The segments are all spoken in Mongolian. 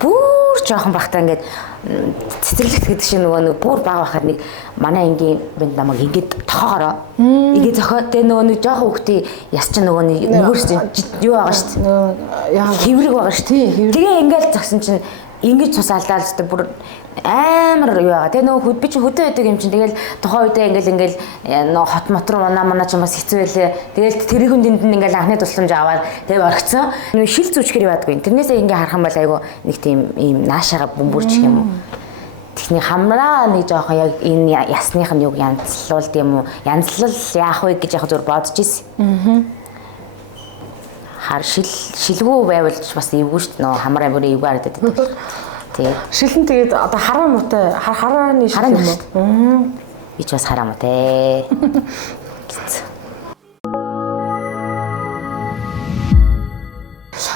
бүр жоохон бахтаа ингээд цэцэрлэгт гэдэг шиг нөгөө бүр бага байхад нэг манай ангийн банд намайг ингээд тохоороо ингээд зохиод тэ нөгөө жоохон хүүхдийн яс чинь нөгөө нөгөөс юу байгаа шүү дээ хэврэг байгаа шүү дээ тэгээ ингээд зогсон чинь ингэж цус алдаал зү бүр амар юу байгаа. Тэгээ нөгөө би чи хөдөө байдаг юм чинь тэгэл тухайн үедээ ингээл нөгөө хот мотор манай ч бас хэцүү байлээ. Тэгэл тэр хүн дэнд ингээл анхны тусламж аваад тэгээ оргицсан. Нөгөө шил зүчгэр яваадгүй. Тэрнээсээ ингээ харах юм бол айгу нэг тийм ийм наашаага бөмбөрч юм уу. Техник хамраа нэг жоохон яг энэ ясных нь юг янзлуулд юм уу? Янзлал яах вэ гэж яг зур бодож ирсэн. Хар шилгүү байвал бас эвгүй шүү дээ. Нөгөө хамраа бүр эвгүй харагдаад байдаг. Тэгээ. Шилэн тэгээд одоо хараа муутай харааны шил юм уу? Би ч бас хараа муутай.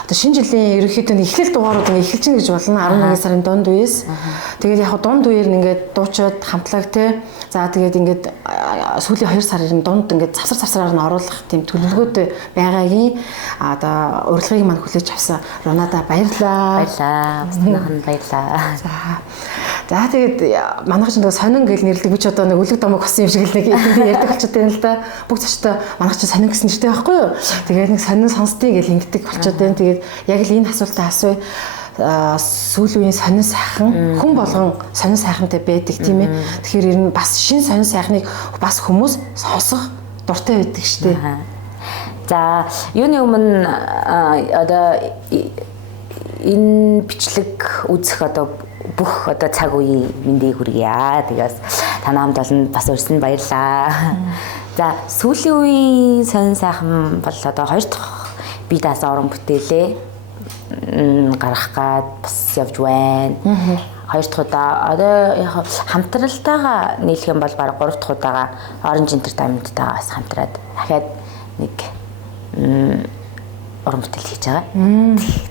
Одоо шинэ жилийн ерөнхийдөө эхлэл дугаарууд ингээ эхэлж гин гэж болно 11 сарын дунд үеэс. Тэгээд яг дунд үеэр ингээд дуучаад хамтлаг те. За тэгээд ингээд сүүлийн 2 сарын дунд ингээд завсар нь оруулах тийм төлөвлөгөөтэй байгаагийн одоо урилгыг мань хүлээж авсан Ронада баярлаа. Баярлаа. Баярлаа. За тэгээд манайх ч нэг сонин гэл нэрлдэг би ч одоо нэг үлэг домог хосон юм шиг л нэг ярьдаг болчиход байна л да. Бүгд цаашдаа манайх ч сонин гэсэн нэртэй байхгүй юу? Тэгээд нэг сонин сонсдгийг гэл ингэдэг болчиход байна. Тэгээд яг л энэ асуултаа асууя. Сүүлийн сонин сайхан хүн болгон сонин сайхантай байдаг тийм ээ. Тэгэхээр ер нь бас шин сонин сайхныг бас хүмүүс сонсох дуртай байдаг шүү дээ. За юуны өмнө одоо энэ бичлэг үзэх одоо бүх одоо цаг үеийн мэндийг хүргье. Тэгээс танаа хамт олон бас урьсан баярлаа. За сүүлийн үеийн сонин сайхан бол одоо 2 дахь би даасаа уран бүтээлээ гаргах гад бас явж байна. 2 дахь удаа одоо яг хамтралтайгаа нийлэх юм бол баг 3 дахь удаага Orange Entertainment-тайгаа бас хамтраад дахиад нэг уран бүтээл хийж байгаа.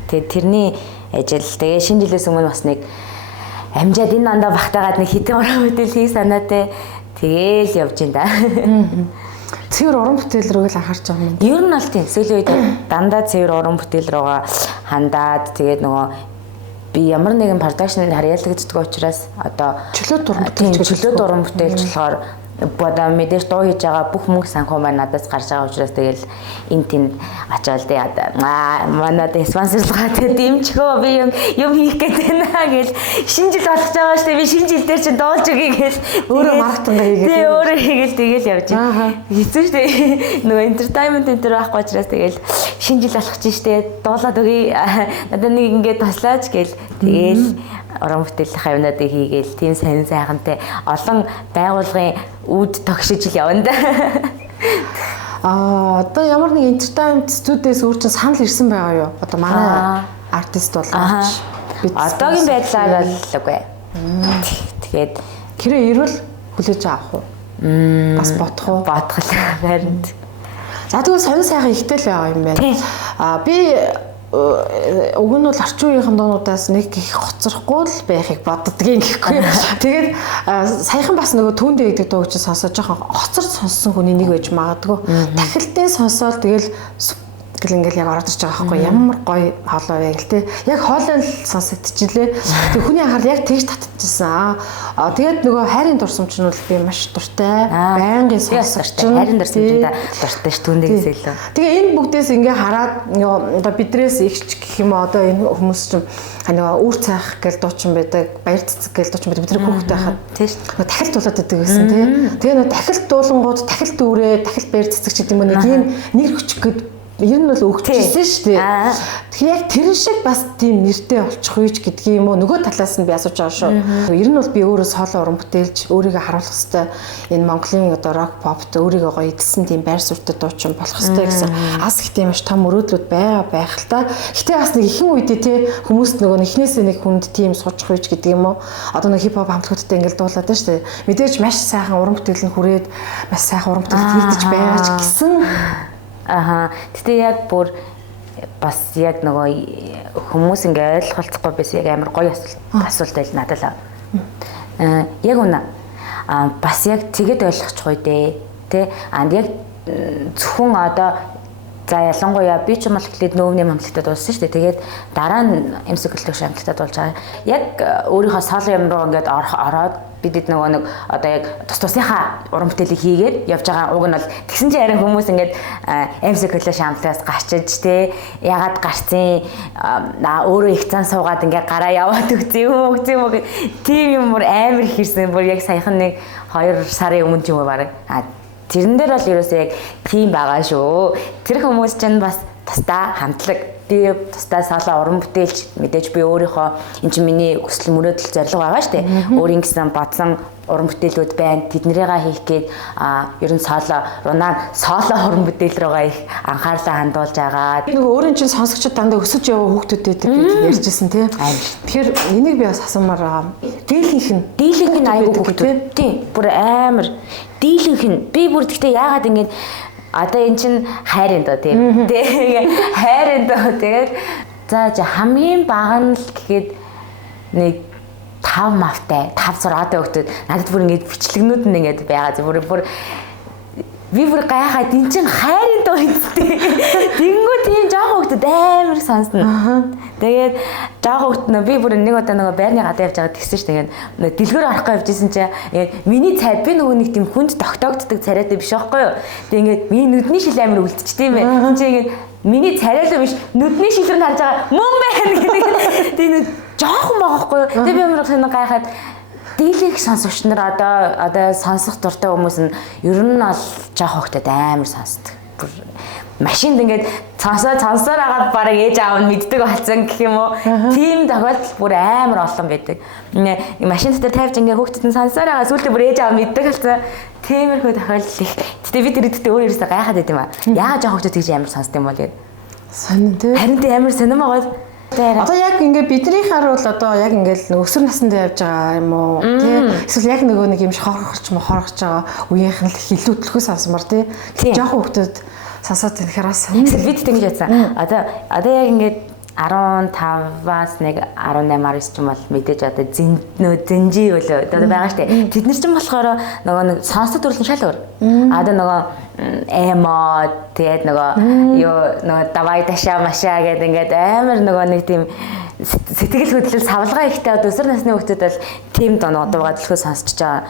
Тэгээд тэрний ажил тэгээ шинэ жилээс өмнө бас нэг амжаад энэ дандаа багтаагаад нэг хитэн уран бүтээл хийх санаатай тэгээл явж байна да. Цэвэр уран бүтээл рүү л анхаарч байгаа юм. Ер нь бол тийм сүүлийн үед дандаа цэвэр уран бүтээл рүүгээ хандаад тэгээд нөгөө би ямар нэгэн продакшнд харьяалагддаг учраас одоо чөлөөт уран бүтээлч болохоор бодоо мэдээж дуу хийж байгаа бүх мөнгө санхүү маань надаас гарч байгаа учраас тэгэл энэ тэнд очиод манад спонсорлогоо дэмжихөө би юм хийх гэдэг наа гэл шинэ жил болох байгаа шүү дээ би шинэ жил дээр чинь дуулж өгье гэл өөрөө маркетинг хийгээд тий өөрөө хийгээл тэгэл явж байна. Хэцүү шүү дээ. Нөгөө entertainment энэ төр байхгүй учраас тэгэл шинэ жил болох чинь шүү дээ дуулаад өгье. Надад нэг ингээд таслаач гэл тэгэл уран бүтээлийн хавнуудыг хийгээл тийм сонин сайхантай олон байгууллагын үд тогшиж явна да. Одоо ямар нэг entertainment студиэс өөр чинь санал ирсэн байгаа юу? Одоо манай артист болгооч. Одоогийн байдлаар л үгүй. Тэгээд хэрэг ирвэл хүлээж авах уу? Бас бодох уу? Бодох л байранд. За тэгвэл сонин сайхан ихтэй л байгаа юм байна. Би уг нь бол орчин үеийнхэн дуунуудаас нэг их хоцрохгүй л байхыг боддгийн гэхгүй. Тэгээд саяхан бас нөгөө түүндээ гэдэг дуу гэж сонсоод жоохон хоцорч сонссон хүний нэг байж магадгүй. Тахилтын сонсоод тэгэл гэл ингээл яг ороод ирж байгаа байхгүй ямар гоё хоолой вэ гэл те. Яг хоолой л сонсогдчихлээ. Тэг хүний анхаарал яг тэгж татчихсан. Тэгээд нөгөө хайрын дурсамж нь бол би маш дуртай. Байнгын сонсогч. Хайрын дурсамжтай дуртай ш түүнээс илүү. Тэгээ энэ бүгдээс ингээ хараад одоо бидрээс ихч гэх юм одоо энэ хүмүүс чинь нөгөө үр цайх гэл дуучин байдаг, баяр цэцэг гэл дуучин байдаг. Бидний хүүхдтэй хахад тийм нөгөө тахилт дуулаад байдаг гэсэн тий. Тэгээ нөгөө тахилт дуулангууд тахилт дүүрээ, тахилт баяр цэцэг ч гэдэг юм нэг юм нэр хүч гээд ер нь бол өгчсэн шүү дээ. Тэгэхээр яг тэр шиг бас тийм нэртэй олчих үйч гэдгийг юм уу нөгөө талаас нь би асууж байгаа шүү. Ер нь бол би өөрөө соло уран бүтээлч өөрийгөө харуулах хэвээр энэ Монголын одоо рок попт өөрийгөө гоё эдэлсэн тийм байр суурьтай дуучин болох хэвээр гэсэн аз их тийм маш том өрөөдлүүд байгаа байх л та. Гэтэ бас нэг ихэнх үедээ тий хүмүүст нөгөө эхнээсээ нэг хүнд тийм суучих үйч гэдэг юм уу. Одоо нэг хипхоп хамтлагуудтай ингээл дуулаад байна шүү дээ. Мэдээж маш сайхан уран бүтээл нь хүрээд маш сайхан уран бүтээл хийгдэж байгаа ч гэсэн Тэгтээ яг бүр бас яг нөгөө хүмүүс ингээ ойлголцохгүй байсан яг амар гоё асуулт байл надад л. Яг үнэ. Бас яг тэгээд ойлгочих үү дээ. Тэ яг зөвхөн одоо За ялангуяа би ч юм бол эхлээд нөөмний амлагтад дууссан шүү дээ. Тэгээд дараа нь эмсэг хөдлөгч амлагтад болж байгаа. Яг өөрийнхөө соло юм руу ингээд ороод бидэд нэг одоо яг тусынхаа уран бүтээлийг хийгээд явж байгаа. Уг нь бол тэгсэн чинь харин хүмүүс ингээд эмсэг хөдлөгч амлагтаас гарчиж те ягаад гарцیں өөрөө их цан суугаад ингээд гараа яваад өгцөө юм тийм юмур амар ихэрсэн. Бүр яг саяхан нэг 2 сарын өмнө ч юм уу баг. Тэрэн дээр бол ерөөсөө яг тийм байгаа шүү. Тэр хүмүүс чинь бас тастаа хамтлаг. Би тастаа соло уран бүтээлч мэдээж би өөрийнхөө эн чинь миний хүсэл мөрөөдөл зорилго байгаа шүү дээ. Өөрийн гэсэн бодсон уран бүтээлүүд байна. Тэднэрийгээ хийх гээд ер нь соло уран бүтээл рүүгээ их анхаарлаа хандуулж байгаа. Би нөгөө өөрийн чинь сонсогчд дандаа өсөж яваа хүүхдүүдэд гэж ярьжсэн тийм. Тэгэхээр энийг би бас асуумаар байгаа. Дийлийнх нь аягүй хүүхдүүд. Тийм. Бүр амар дийлийнх нь би бүр гэхдээ яагаад ингэж одоо эн чин хайрын доо тийм. Хайрын доо тэгээд за хамгийн бага нь л гэхэд нэг 5 мавтай 5 6 одоо хүүхдүүд надад бүр ингэж бичлэгнүүд нь ингэж байгаа. Бүр би бүр гайхаад эн чин хайрын доо хэвчтэй. Тэнгүү тийм жоохон хүүхдүүд амар сонсно. Тэгээд жоохон хүүхдүүд би бүр нэг удаа нөгөө байрны гадаа явж байгаа тэгсэн чинь тэгээд дэлгүүр арахгүй явжсэн чинь миний цайд би нөгөө нэг тийм хүнд тогтоогддог царайтай биш байхгүй юу. Тэгээд ингээд миний нүдний шил амар үлдчихтэй юм байна. Чи ингээд миний царайлаа биш нүдний шилрэн харж байгаа мөн байна гэдэг. Тэгээд жоохон байгаа байхгүй юу. Тэгээд би амар сонир гайхаад дийлэх сонсогч нар одоо сонсох дуртай хүмүүс нь ер нь бол жоох хөхтөд амар сонсдог. Машинд ингээд цансаар агаад бараг ээж аав нь мэддэг болсон гэх юм уу. Тийм тохиолдол бүр амар олон байдаг. Машин дотор тавьж ингээд хүүхдэд нь цансаар агаад сүүлдээ бүр ээж аав мэддэг болсон. Тиймэрхүү тохиолдол их. Гэтэ би тэр өөр ерөөсөө гайхаад байт юм аа. Яагаад жоох хөхтөд тэгж амар сонсдог юм бол гээд. Сонин тий. Харин тийм амар сонирм байгаа. Одоо яг ингээ биднийхаар бол одоо яг ингээл өсвөр насндаа явж байгаа юм уу тий эсвэл яг нэг юм хорхорч байгаа үеийнх нь илүү төлхөө сонсомор тий жоохон хүүхдүүд сонсоод тэгэхээр бас бид тэгж яцсан. Одоо яг ингээд 15-аас нэг 18-19 ч юм бол мэдээж одоо зэнжи болоо одоо байгаа штэ. Тэд нар ч юм болохоор нөгөө нэг сонсдог төрлөн шал өөр. Одоо нөгөө эмо тэгээд нөгөө давай таша маша гэдэг ингээд амар нөгөө нэг тийм сэтгэл хөдлөл савлгаа ихтэй одоо өсвөр насны хүүхдүүд бол тийм дуугаа төлхөө сонсож байгаа.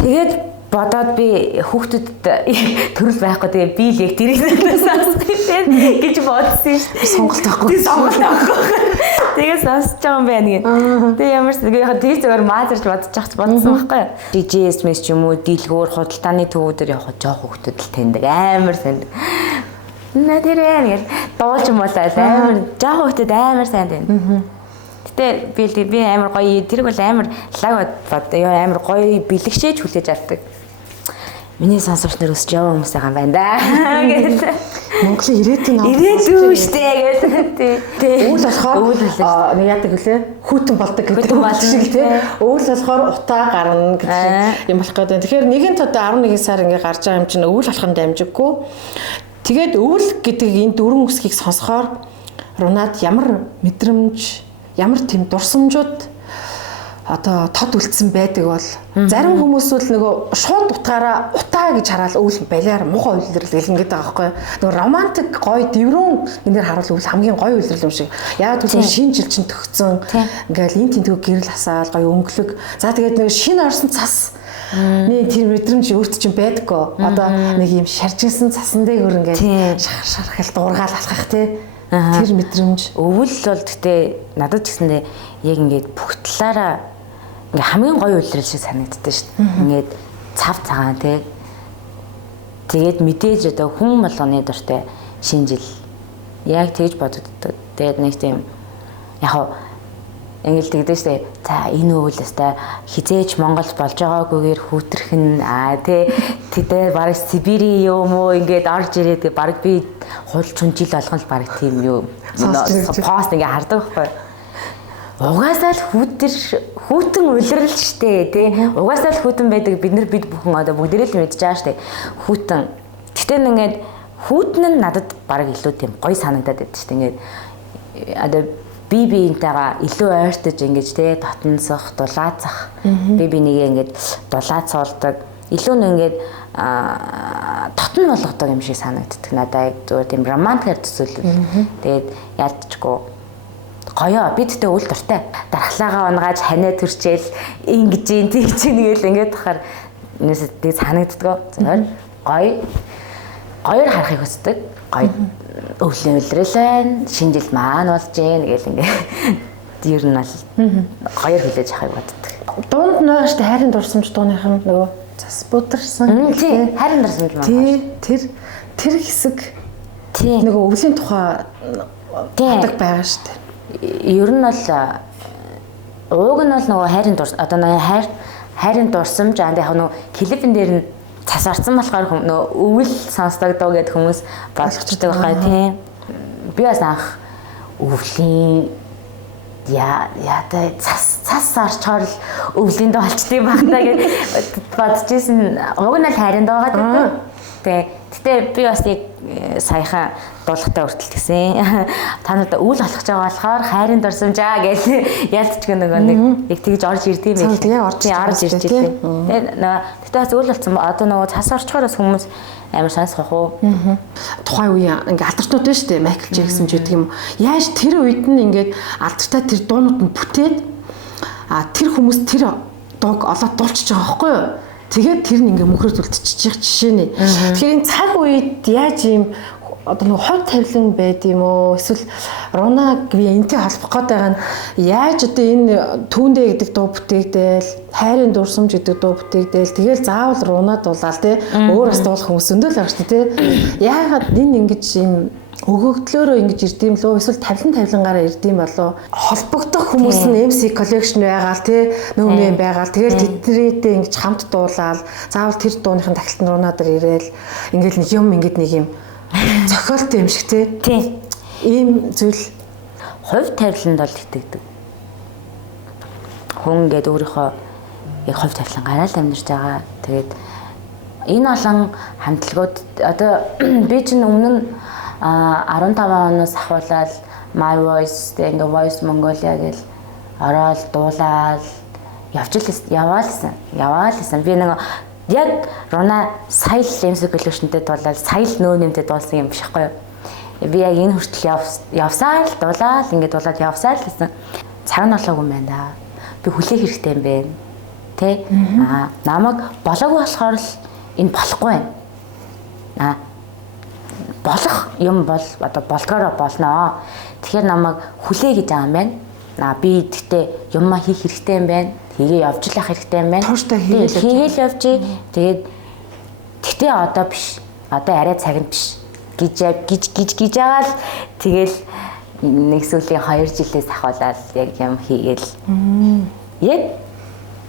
Тэгээд бодоод би хүүхдүүдэд төрөл байхгүй тэгээ би л яг тэрийг сонсох гэж бодсон шүү дээ. Сонголт байхгүй. Тэгээ сонсож байгаа юм байна гэх. Тэгээ ямар ч яг тийм зөвөр маазарч бодож бодсон байхгүй юу. DJS мэс ч юм уу дийлгүүр худалдааны төвүүдээр явах жоох хүүхдүүд л таньдаг амар сайн. Надэрэн гэл дуулж юм болоо амар жоох хүүхдүүд амар сайн байна. Гэтэ би амар гоё тэрг бол амар лаг бод амар гоё бэлгшээж хүлээж авдаг. Миний сонсогч нар өсч яваа хүмүүс байгаа юм байна да. Гэдэг. Монголын ирээдүйн ирээдүй штэ гэдэг. Өвөл болохоор нэг яадаг вүлээ хүүтэн болдог гэдэг шиг тий. Өвөл болохоор утаа гарна гэдэг юм болох гэдэг. Тэгэхээр нэгэн тодоо 11 сар ингээ гарч байгаа юм чинь өвөл болохын дамжиггүй. Тэгээд өвөл гэдэг энэ дөрвөн үсгийг сонсохоор рунаад ямар мэдрэмж, ямар тийм дурсамжууд одоо тод үлдсэн байдаг бол зарим хүмүүс бол нөгөө шууд утгаараа утаа гэж хараад өвөл балиар муухай үйлрэл гэлнгээд байгаа байхгүй. Нөгөө романтик гоё дэврэн энээр харуул өвөл хамгийн гоё үйлрэл юм шиг. Яг түлхэн шинэ жил чинь төгцсөн. Ингээл эн тэнтгүү гэрэл хасаал гоё өнгөлөг. За тэгээд нөгөө шинэ орсон цас нэг тэр мэдрэмж өөрт чинь байдаггүй. Одоо нэг юм шаржигсан цасан дээгүүр ингээд шархал дуургаал алхах тий. Тэр мэдрэмж өвөл бол гэтээ надад ч гэсэндээ яг ингээд бүх талаараа ингээ хамгийн гоё үйлрэл шиг санагддаг шүү дээ. Ингээд цав цагаан тий. Тэгээд мэдээж одоо хүн болгоны дуртай шинэ жил яг тэгж бодогддог. Тэгээд нэг тийм яг ингээл тэгдэж штэ. За энэ өвөл өстэй хизээч Монголд болж байгаагүйгээр хүүтрэх нь тий. Тэдээ бараг Сибири юм уу ингээд орж ирээд бараг би хул чун жил болгон л бараг тийм юу пост ингээ хардаг байхгүй. Угаасаа л хүүтэн улирал штэ тий. Угаасаа л хүүтэн байдаг бид бүхэн одоо бүгдээрээ л мэдж байгаа штэ. Хүүтэн. Гэтэ ингээд хүүтэн нь надад бараг илүү тийм гоё санагдаад байдаг штэ. Ингээд одоо биентэйгээ илүү ойртож ингэж тий дотносох, дулаацах. Би нэгээ ингэж дулаацуулдаг. Илүү нэг ингэж дотн болгодог юм шиг санагддаг. Надад яг зүгээр тийм романтикаар төсөөлөл. Тэгээд яалтчгүй гоё бидтэй үл дуртай. Дархлаагаа унгааж ханиа төрчээл ингэж ин тийч нэгэл ингээд тахаар нэг санагддаг. Зөвхөн гоёор харахыг хүсдэг. Гоё өвлөн өлрөлэн шинэ жил маань болж гин гэл ингээд ер нь бол гоёор хүлээж авахыг боддог. Дунд нөгөө штэ хайрын дурсамж дууныхан нөгөө цас бүдэрсэн. Тийм хайрын дурсамж маань. Тэр хэсэг нөгөө өвлийн тухай байдаг байгаа штэ. Ер нь бол ууг нь бол нөгөө хайрын дурс одоо нөгөө хайрын дурсамж анд яг нөгөө клипэн дээр нь цас орсон болохоор нөгөө өвөл сонсдог доо гэд хүмүүс болгочтой байгаа тийм. Би бас анх өвлийн яатай цас орчоор өвлийн доо олчдгийг багтаа гэж бодож исэн. Уг нь л хайрын доо гэдэг. Гэтэ би бас яг саяхан дуулахтаа хүртэл гэсэн. Та нарт үл алхаж байгаа болохоор хайрын дурсамжаа гэж ялцчих нөгөө нэг яг тэгж орж ирдэг юм байх. Тэгээ орж ирж ирлээ. Тэгээ гэтэ бас үл болсон. Одоо нөгөө цас орчхоороос хүмүүс амар сонсох уу. Тухайн үеийн ингээ алдарчнууд байна шүү дээ. Майкл Джексон ч гэдэг юм. Яаж тэр үед нь ингээд алдартай тэр дуунууд нь бүтээд тэр хүмүүс тэр дууг олоод дуулчихж байгаа байхгүй юу? Тэгээд тэр нь ингээ мөнхрөөд үлдчихэж жишээ нэ. Тэгэхээр энэ цаг үед яаж ийм одоо нэг хов тавилан байд юм уу? Эсвэл Рунаг би энтэй холбох гээд байгаа нь яаж одоо энэ түүндээ гэдэг дуу бүтээгдээл, хайрын дурсамж гэдэг дуу бүтээгдээл тэгэл заавал Рунад дуулаад те өөр бас дуулах хүмүүс өндөө л байгаа шүү дээ те. Яагаад энэ ингэж ийм өгөгдлөөрөө ингэж ирдэм лөө эсвэл тавилангаараа ирдэм болоо холбогдох хүмүүс нь MC collection байгаал тий нөөмөө байгаал тэгэл тэднэрийдээ ингэж хамт дуулаад заавал тэр дууныхын тахилтан Рунадаар ирээл ингээл нэг юм ингэж нэг юм зохиолтой юм шиг тий ийм зүйл хувь тавиланд бол итгэдэг хүн гээд өөрийнхөө яг хувь тавилангаараа л амьдарч байгаа. Тэгээд энэ олон хамтлагууд одоо би чинь өмнө нь 15 оноос ахуулаад My Voice тэгээ ингээ Voice Mongolia гэл ороод дуулаад яваалсан. Би нэг яг Руна сая MC collection-тэй дуулаад сая нөө нэмтэд дуулсан юм биш байхгүй юу? Би яг энэ хүртэл явсаа л дуулаад ингээ дуулаад явсаа л гэсэн. Цаг нь болоогүй юм байна да. Би хүлээх хэрэгтэй юм байна. Тэ? Намайг болоогүй болохоор л энэ болохгүй байна. Болох юм бол одоо болдгоороо болно. Тэгэхээр намайг хүлээ гэж байгаа юм байна. Би тэгтээ юмаа хийх хэрэгтэй юм байна. Тэгээ явж л ах хэрэгтэй юм байна. Тууштай хийгээл явжээ. Тэгээд тэгтээ одоо биш. Одоо арай цагт биш. гэж байгаа л тэгэл нэг сүүлийн 2 жилээс ахуулаад яг юм хийгээл. Яг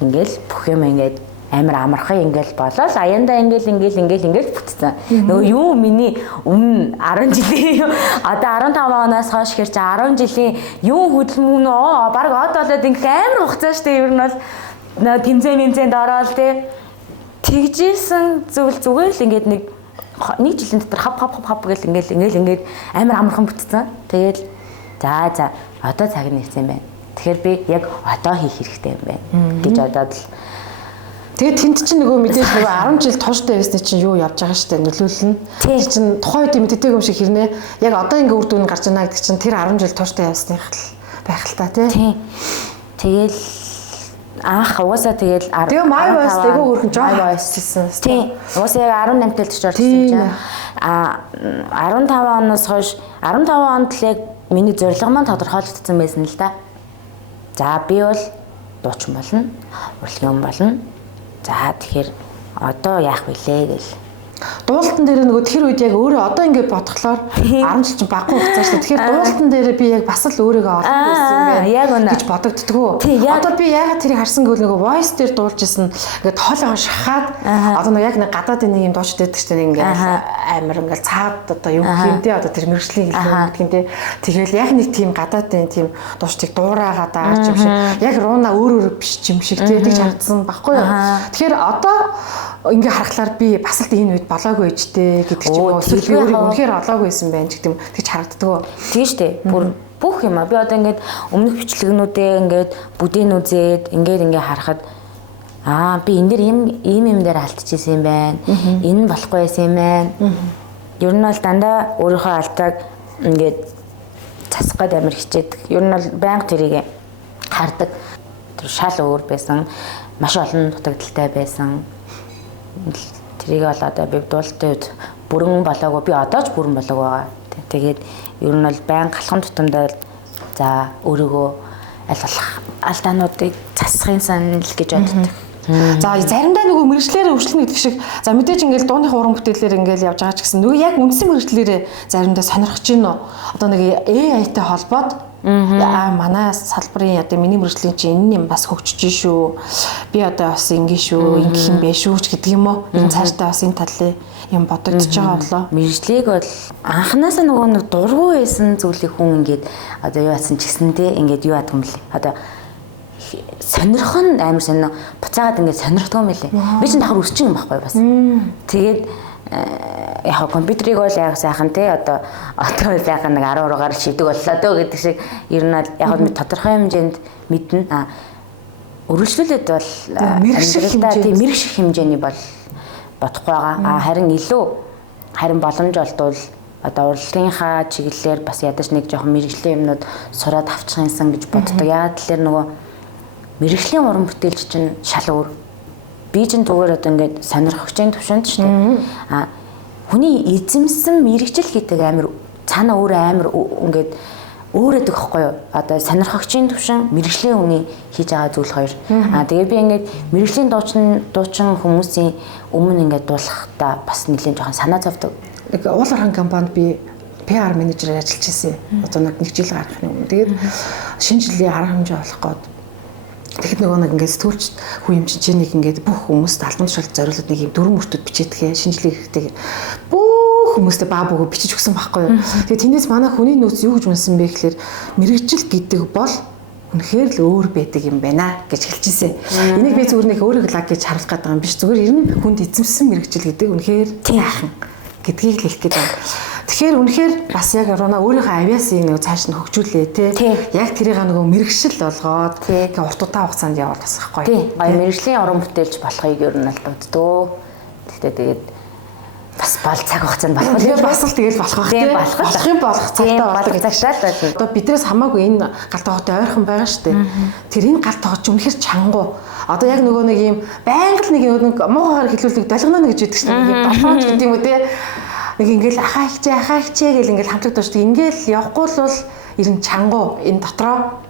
ингээл бүх юм ингээд амар амархан ингээл болол аяндаа ингээл бүтцэн. Нөгөө юу миний өмнө 10 жилийн одоо 15 оноос хойш хэрч 10 жилийн юу хөдөлмөрн баг од болоод ингээл амар хугацаа штэ ер нь бол тэмцээнд ороод тэгжсэн зүгээр л ингээд нэг жилийн дотор хап гэл ингээл амар амархан бүтцэн. Тэгэл за одоо цаг нь ирсэн байна. Тэгэхээр би яг одоо хийх хэрэгтэй юм байна гэж бодоод л тэгээд тэнд чинь нөгөө мэдээж нөгөө 10 жил тууштай байсны чинь юу явж байгаа штэ нөлөөлнө. Тэр чинь тухайн үед мэддэг юм шиг хэрнээ яг одоо ингээ үр дүн гарч байна гэдэг чинь тэр 10 жил тууштай байсных л байх л та тий. Тэгэл анх угаасаа тэгэл 10 тэгээ My Voice айгуу хөрхөн My Voice гэсэн. Тий. Угаасаа яг 18 талд ч орсон чинь 15 оноос хойш 15 онд л яг миний зорилго маань тодорхойлогдсон байсан л да. За би бол дуучин болно, урлагийн болно. За тэгэхээр одоо яах вүлээ гэл. Дуулалтан дээр нөгөө тэр үед яг өөрөө одоо ингээд бодглохлоор 10 жил чинь баггүй хугацаа шүү. Тэгэхээр дуулалтан дээр би яг бас л өөрийгөө олох байсан юм байна гэж бодогддгүү. Одоо би ягаад тэрийг харсан гэвэл нөгөө voice дээр дуулж исэн ингээд хоолойгоо шахаад одоо нөгөө яг нэг гадаадын нэг юм дуучид байдаг чинь ингээд амар ингээд цаад одоо юу гэх юм те одоо тэр мэрэгжлийн хэлбэр гэдэг юм те. Тэгэл яг нэг тийм гадаадын тийм дуучдыг дуурайгаад байгаа юм шиг. Яг Руна өөр биш юм шиг те тэгж харагдсан баггүй юу. Тэгэхээр одоо ингээ харахаар би бас л энэ үед болоогүй ээжтэй гэдэг ч юм уу. Эсвэл би өөрийг үнэхээр олоогүй байсан байх ч гэдэг юм. Тэгж харагддаг. Тийм шүү дээ. Бүх юм аа. Би одоо ингээд өмнөх бичлэгнүүдээ ингээд бүдийн үзээд ингээд харахад би энэ дэр ийм дээр алдчихсан юм байна. Энэ нь болохгүй байсан юм байна. Ер нь бол дандаа өөрийнхөө алдааг ингээд засах гээд амар хичээдэг. Ер нь бол байнга тэрийг хардаг. Тэр шал өөр байсан. Маш олон дутагдaltaй байсан. Тэрийг бол одоо би дуулалтын үед бүрэн болоогүй. Би одоо ч бүрэн болоогүй байгаа. Тэгээд ер нь бол байнга халахын тутамдаа за өөрийгөө аль болох алдаануудыг засахын санал гэж боддог. За заримдаа нөгөө мэрэгчлэрээ өвчлөнө гэдэг шиг за мэдээж ингээл дууныхаа уран бүтээлээр ингээл явж байгаа ч гэсэн нөгөө яг үндсэн мэрэгчлэрээ заримдаа сонирхож байна уу? Одоо нэг AI-тай холбоод манай салбарын одоо миний мэрэгжлийн чинь энэ юм бас хөгжиж шүү. Би одоо бас ингэ шүү, ингэх юм бэ шүү ч гэдэг юм уу? Энэ цаашдаа бас энэ талын юм бодогдож байгаа болоо. Мэргэжлийг бол анханасаа нөгөө нэг дургу байсан зүйлийг хүн ингээд одоо юу яасан ч гэсэндээ ингээд юу яадаг юм бэлээ. Одоо сонирх нь амар сонио буцаагаад ингээд сонирхдаг юм билээ. Би ч дахар өсчих юм байхгүй бас. Тэгээд яг компьютерийг бол яг сайхан те одоо сайхан нэг 13-аар шийдэг боллоо дөө гэдэг шиг ер нь яг нь тодорхой хэмжээнд мэднэ. Өргөжлүүлээд бол мэрэг шиг хэмжээний бол бодохгүй байгаа. Харин боломж олдвол одоо урлагийнхаа чиглэлээр бас ядаж нэг жоохон мэрэгжлийн юмнууд сураад авчих юмсан гэж боддог. Яг тэлэр нөгөө мэрэгжлийн уран бүтээлч чинь шал өөр. Би чинь зүгээр одоо ингээд сонирхогчийн төвшөнд шүү дээ. Хүний эзэмсэн мэрэгжил гэдэг амар цаана өөрөө амар ингээд өөрөөдөг хэвгүй юу? Одоо сонирхогчийн төвшин мэрэгжлийн хүний хийж байгаа зүйл хоёр. Тэгээ би ингээд мэрэгжлийн дуучин хүмүүсийн өмнө ингээд дуулахдаа бас нэлээд жоохон санаа зовдөг. Нэг уул орхон компанид би PR менежерээр ажиллаж ирсэн. Одоо нэг жил гарах юм. Тэгээд шинэ жилийн арга хэмжээ олох гээд тэгэхэд нөгөө нэг ингээд сэтгүүлч хүн юм чиний ингээд бүх хүмүүст албан тушаалд зориулаад нэг юм дөрвөн мөртөд бичээдгээ шинжлэх хэрэгтэй бүх хүмүүстээ баа бөгөө бичиж өгсөн байхгүй юу. Тэгээд тийнээс манай хүний нөөц юу гэж үнсэн бэ гэхээр мэрэгжил гэдэг бол үнэхээр л өөр байдаг юм байна гэж хэлчихсэн. Энийг би зүгээр нэг өөрийгөө лаг гэж харуулах гэдэг юм биш. Зүгээр ер нь хүнд эзэмсэн мэрэгжил гэдэг үнэхээр сайхан гэдгийг л хэлэх гээд байна. Тэгэхээр үнэхээр бас яг Руна өөрийнхөө авиасын нэг цааш нь хөгжүүлээ тий. Яг тэрийг нөгөө мэрэгшил болгоод тэгээ урт удаан хугацаанд яваад бас байхгүй. Тий. Мэрэгжлийн уран бүтээлч болохыг ер нь л боддоо. Тэгтээ тэгээд бас бол цаг хугацаанд болох. Тэгээд бас л тэгээд болох байх тий. Болох юм болох цагтаа болдог цагтаа л байна. Одоо биднээс хамаагүй энэ гал тооготой ойрхон байгаа шүү дээ. Тэр энэ гал тоогоч үнэхээр чангу. Одоо яг нөгөө нэг юм байнга л нэг муухайгаар хэлүүлдэг долгоно гэж яддаг шүү дээ. Долгооч гэдэг юм уу тий. Нэг ингээл ахаа хичээ гэл ингээл хамтраг дуушдаг. Ингээл явахгүй л бол ерэн чангу энэ дотроо.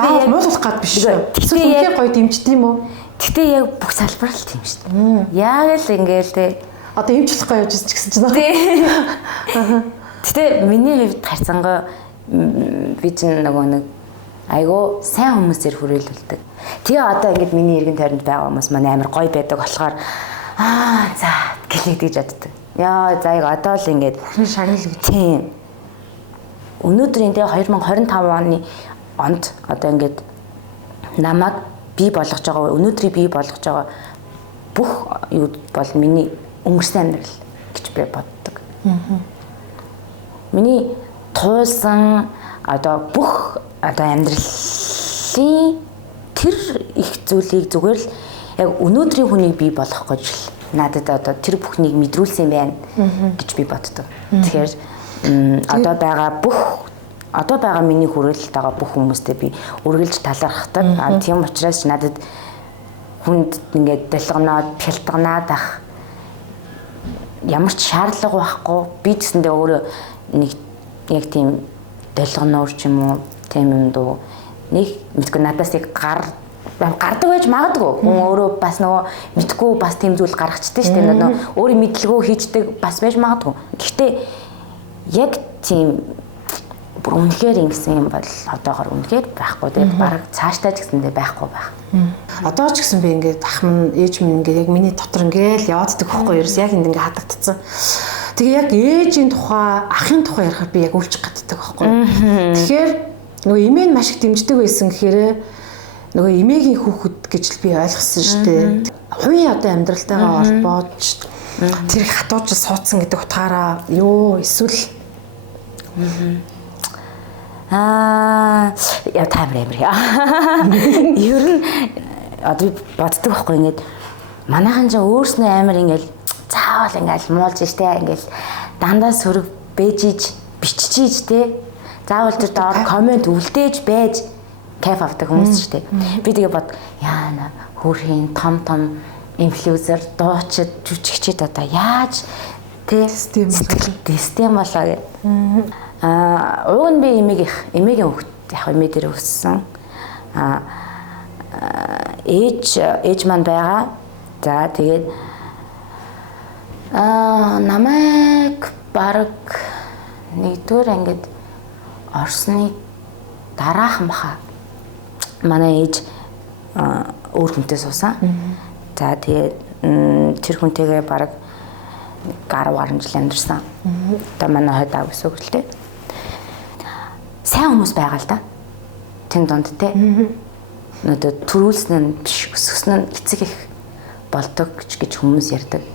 Баа муулах гад биш үү? Эсвэл үнхээр гоё дэмждэг юм уу? Гэтэ яг бүх салбар л тийм шүү дээ. Яг л ингээл те. Одоо эмчлэхгүй явж ирсэн ч гэсэн чинь. Гэтэ миний хувьд харцангай би чинь нөгөө нэг айгу сайн хүмүүсээр хүрээлүүлдэг. Тэгээ одоо ингээд миний эргэн тойронд байгаа хүмүүс маань амар гоё байдаг болохоор за гэлэгдэж чаддаг. Яа за яг одоо л ингээд шагнал үг. Тийм. Өнөөдрийн тэгээ 2025 онд одоо ингээд намайг бий болгож байгаа өнөөдрийг бий болгож байгаа бүх юу бол миний өнгөрсөн амьдрал гэж би боддог. Миний туулсан одоо бүх одоо амьдралын тэр их зүйлийг зүгээр л яг өнөөдрийн хүнийг бий болгох гэж надад одоо тэр бүхнийг мэдрүүлсэн юм байна гэж би боддог. Тэгэхээр одоо байгаа миний хүрээлэлд байгаа бүх хүмүүстэй би үргэлж талархдаг. Тийм учраас надад хүнд ингээд долгоноод, пялтганаад ах ямар ч шаардлага байхгүй. Би гэсэндээ өөрөө нэг яг тийм долгоноор ч юм уу тийм юм дуу нэг мэдгүй надаас яг гардаг байж магадгүй. Хүн өөрөө бас нөгөө мэдгүй бас тийм зүйл гаргацдаг шүү дээ. Нөгөө өөрийн мэдлэгөө хийждэг бас байж магадгүй. Гэхдээ яг тийм бүр үнэхээр ингэсэн юм бол одоогор үнэхээр байхгүй. Тэгээд бараг цааштай ч гэсэндээ байхгүй байх. Одоо ч гэсэн би ингээд ах минь ээж минь ингээд яг миний дотор ингээд явааддаг байхгүй юу? Ерөөс яг энд ингээд хадагдсан. Тэгээ яг ээжийн тухай, ахын тухай ярихаар би яг үлчих гаддаг байхгүй юу? Тэгэхээр нөгөө эмээ маш их дэмждэг байсан гэхээр нөгөө эмээгийн хүүхэд гэж л би ойлгосон шүү дээ. Хувийн одоо амьдралтайгаа холбоож тэр их хатууж суудсан гэдэг утгаараа ёо эсвэл яа таймер. Ер нь одоо боддог байхгүй ингээд манайхан ч өөрснөө амар ингээд заавал ингээд муулж штэ ингээд дандаа сөрөг бэжиж биччихийж те заавал тэр доор комент үлдээж байж кайф авдаг хүмүүс штэ. Би тэгээ бод яана хөрхийн том инфлюенсер дуучид жүжигчид одоо яаж те систем болоо гэдэг. Уг нь би эмээгийн хөвгт яг эмээ дээр өссөн. Ээж маань байгаа. За тэгээд намайг бараг нэгдүгээр ангид орсны дараахан баха. Манай ээж өөр хүнтэй суусан. За тэгээд тэр хүнтэйгээ бараг 10 жил амьдэрсэн. Одоо манай хойд аав гэсэн үг л дээ. Сайн хүмүүс байгаа л да. Тэн донд те. Одоо төрүүлсэн нь биш өсгсөн нь эцэг их болдог гэж хүмүүс ярьдаг.